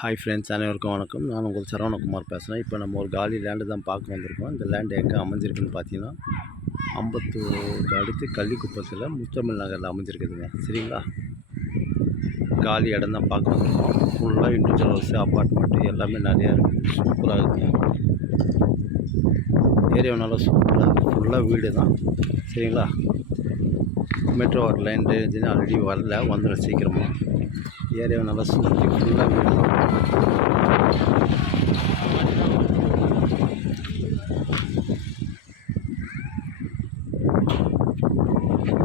Hi friends, அனைவருக்கும் வணக்கம். நான் உங்கள் சரவணகுமார் பேசுகிறேன். இப்போ நம்ம ஒரு காலி லேண்டு தான் பார்க்க வந்திருக்கோம். இந்த லேண்டு எங்கே அமைஞ்சிருக்குன்னு பார்த்தீங்கன்னா, அம்பத்தூருக்கு அடுத்து கள்ளிக்குப்பத்தில் முத்தமிழ் நகரில் அமைஞ்சிருக்குதுங்க. சரிங்களா? காலி இடம் தான் பார்க்க வந்திருக்கோம். ஃபுல்லாக இண்டிவிஜுவல் ஹவுஸு, அப்பார்ட்மெண்ட்டு எல்லாமே நிறையா இருக்குது. சூப்பராக இருக்குங்க. ஏரியா நல்லா சூப்பராக இருக்குது. ஃபுல்லாக வீடு தான். சரிங்களா? மெட்ரோ வாட்டர் லைன் ட்ரைனேஜ்னு ஆல்ரெடி வந்துடும் சீக்கிரமாக. ஏரியாவை நல்லா சுற்றி ஃபுல்லாக வீடு தான்.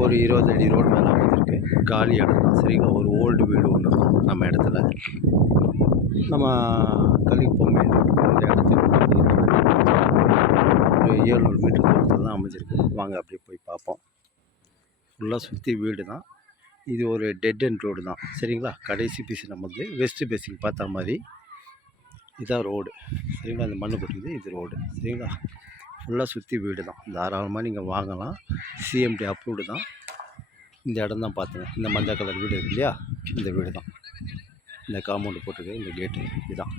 ஒரு 20 அடி ரோடு மேலே அமைஞ்சிருக்கு. காலி இடம் தான். சரிங்களா? ஒரு ஓல்டு வீடு ஒன்று இருக்கும் நம்ம இடத்துல. நம்ம கள்ளிக்குப்பம் மெயின் ரோடு இந்த இடத்துக்கு ஒரு 700 மீட்டர் தூரத்தில் தான் அமைஞ்சிருக்கு. வாங்க அப்படியே போய் பார்ப்போம். ஃபுல்லாக சுற்றி வீடு தான். இது ஒரு டெட் எண்ட் ரோடு தான். சரிங்களா? கடைசி பீஸ் நமக்கு வெஸ்ட் பேசிங் பார்த்தா மாதிரி இதுதான் ரோடு. சரிங்களா? இந்த மண்ணு கொட்டிக்குது, இது ரோடு. சரிங்களா? ஃபுல்லாக சுற்றி வீடு தான். தாராளமாக நீங்கள் வாங்கலாம். சிஎம்டி அப்ரூவ்டு தான். இந்த இடம் தான் பார்த்துங்க. இந்த மஞ்சள் கலர் வீடு இருக்கு இல்லையா, இந்த வீடு தான். இந்த காம்பவுண்டு போட்டுருக்கு, இந்த கேட்டு இதுதான்.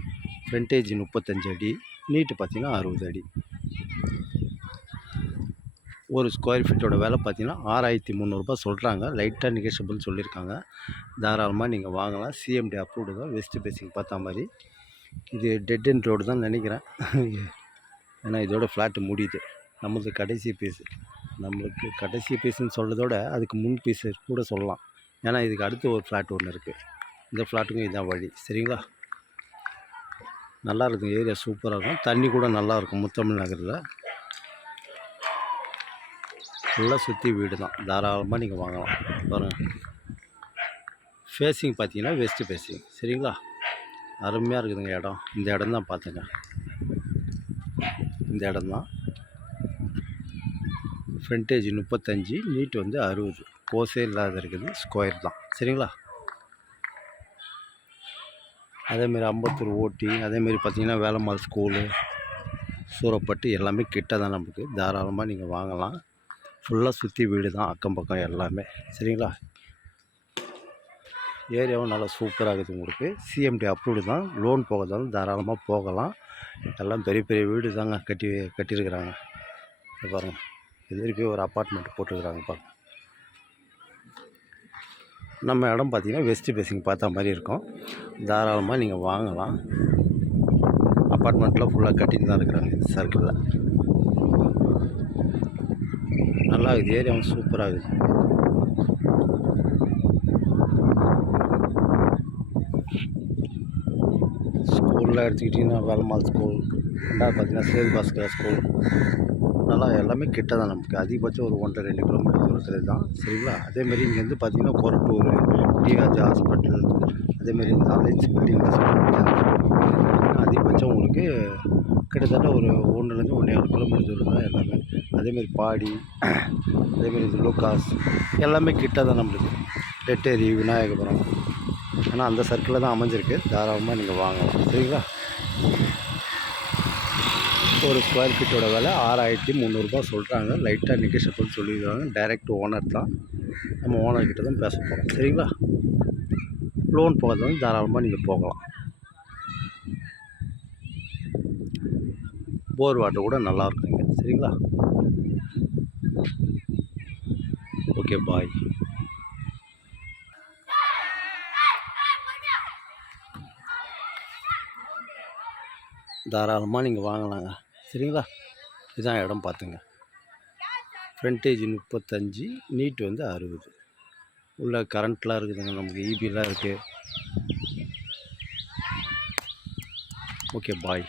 ஃப்ரண்டேஜ் 35 அடி, நீட்டு பார்த்தீங்கன்னா 60 அடி. ஒரு ஸ்கொயர் ஃபீட்டோட விலை பார்த்தீங்கன்னா 6300 சொல்கிறாங்க. லைட்டாக நெகோஷியபிள் சொல்லியிருக்காங்க. தாராளமாக நீங்கள் வாங்கலாம். சிஎம்டி அப்ரூவ்டு தான். வெஸ்ட் பேசிங் பார்த்தா மாதிரி. இது டெட் எண்ட் ரோடு தான் நினைக்கிறேன். ஏன்னா இதோட ஃப்ளாட்டு முடியுது. நம்மளுக்கு கடைசி பீஸு. நம்மளுக்கு கடைசி பீஸுன்னு சொல்கிறதோட அதுக்கு முன் பீஸு கூட சொல்லலாம். ஏன்னா இதுக்கு அடுத்து ஒரு ஃப்ளாட் ஒன்று இருக்குது. இந்த ஃப்ளாட்டுக்கும் இதுதான் வழி. சரிங்களா? நல்லா இருக்கும். ஏரியா சூப்பராக இருக்கும். தண்ணி கூட நல்லாயிருக்கும். முத்தமிழ் நகரில் ஃபுல்லாக சுற்றி வீடு தான். தாராளமாக நீங்கள் வாங்கலாம். பாருங்கள், ஃபேஸிங் பார்த்தீங்கன்னா வெஸ்ட் ஃபேஸிங். சரிங்களா? அருமையாக இருக்குதுங்க இடம். இந்த இடம் தான் பார்த்துங்க. இந்த இடம் தான். ஃப்ரண்டேஜ் 35, நீட் வந்து 60. கோஸே இல்லாத இருக்குது. ஸ்கொயர் தான். சரிங்களா? அதேமாரி அம்பத்தூர் ஓட்டி, அதேமாரி பார்த்தீங்கன்னா வேலம்மாள் ஸ்கூலு, சூரப்பட்டு எல்லாமே கிட்ட தான் நமக்கு. தாராளமாக நீங்கள் வாங்கலாம். ஃபுல்லாக சுற்றி வீடு தான், அக்கம் பக்கம் எல்லாமே. சரிங்களா? ஏரியாவும் நல்லா சூப்பராக இருக்குது உங்களுக்கு. சிஎம்டி அப்ரூவ்டு தான். லோன் போகிறதாலும் தாராளமாக போகலாம். எல்லாம் பெரிய பெரிய வீடு தாங்க கட்டியிருக்கிறாங்க. பாருங்கள், இது வரைக்கும் ஒரு அப்பார்ட்மெண்ட் போட்டுருக்குறாங்க பாருங்கள். நம்ம இடம் பார்த்திங்கன்னா வெஸ்ட் பேசிங் பார்த்தா மாதிரி இருக்கும். தாராளமாக நீங்கள் வாங்கலாம். அப்பார்ட்மெண்ட்டில் ஃபுல்லாக கட்டின்னு தான் இருக்கிறாங்க இந்த சர்க்கிளில். நல்லா இருக்குது. ஏரியாவும் சூப்பராக இருக்குது. ஸ்கூலில் எடுத்துக்கிட்டிங்கன்னா வேலம்மாள் ஸ்கூல், ரெண்டாவது பார்த்தீங்கன்னா சேது பாஸ்கர் ஸ்கூல், நல்லா எல்லாமே கிட்ட தான் நமக்கு. அதிகபட்சம் ஒரு 1.5-2 கிலோமீட்டர் தூரத்தில் தான். சரிங்களா? அதேமாரி இங்கேருந்து பார்த்தீங்கன்னா கொரட்டூர், டிஆர்ஜி ஹாஸ்பிட்டல், அதேமாரி இந்த அலைன்ஸ் பில்டிங் அதிகபட்சம் உங்களுக்கு கிட்டத்தட்ட ஒரு 1-1.5 கிலோமீட்டர் தூரம் தான் எல்லாமே. அதேமாரி பாடி, அதேமாரி இந்த லோகாஸ் எல்லாமே கிட்ட தான் நம்மளுக்கு. ரெட்டேரி, விநாயகபுரம், ஆனால் அந்த சர்க்கிளில் தான் அமைஞ்சிருக்கு. தாராளமாக நீங்கள் வாங்கலாம். சரிங்களா? ஒரு ஸ்கொயர் ஃபீட்டோட விலை 6300 சொல்கிறாங்க. லைட்டாக நெகோஷியபிள் சொல்லியிருக்காங்க. டைரக்ட் ஓனர் தான். நம்ம ஓனர்கிட்ட தான் பேச போகிறோம். சரிங்களா? லோன் போகிறதாலும் தாராளமாக நீங்கள் போகலாம். போர் வாட்டர் கூட நல்லா இருக்குங்க. சரிங்களா? ஓகே, பாய். தாராளமாக நீங்கள் வாங்கலாங்க. சரிங்களா? இதுதான் இடம் பார்த்துங்க. ஃப்ரண்டேஜ் 35, நீட் வந்து 60. உள்ள கரண்ட்லாம் இருக்குதுங்க. நமக்கு இபிலாம் இருக்குது. ஓகே, பாய்.